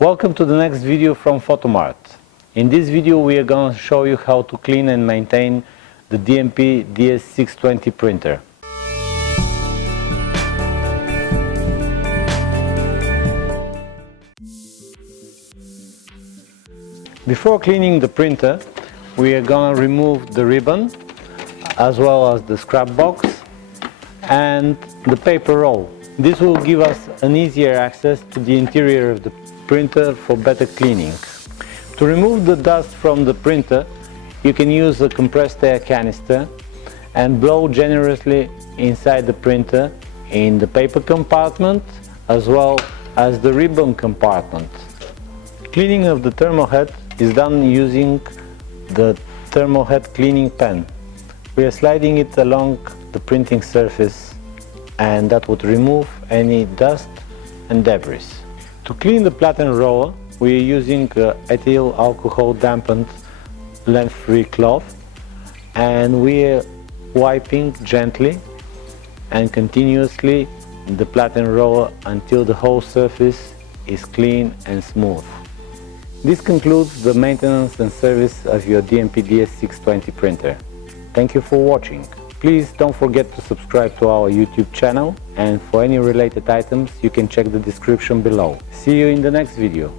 Welcome to the next video from Photomart. In this video we are going to show you how to clean and maintain the DNP DS620 printer. Before cleaning the printer, we are going to remove the ribbon as well as the scrap box and the paper roll. This will give us an easier access to the interior of the printer for better cleaning. To remove the dust from the printer, you can use a compressed air canister and blow generously inside the printer in the paper compartment as well as the ribbon compartment. Cleaning of the thermohead is done using the thermohead cleaning pen. We are sliding it along the printing surface, and that would remove any dust and debris. To clean the platen roller, we are using ethyl alcohol dampened length-free cloth, and we are wiping gently and continuously the platen roller until the whole surface is clean and smooth. This concludes the maintenance and service of your DNP DS620 printer. Thank you for watching. Please don't forget to subscribe to our YouTube channel, and for any related items you can check the description below. See you in the next video.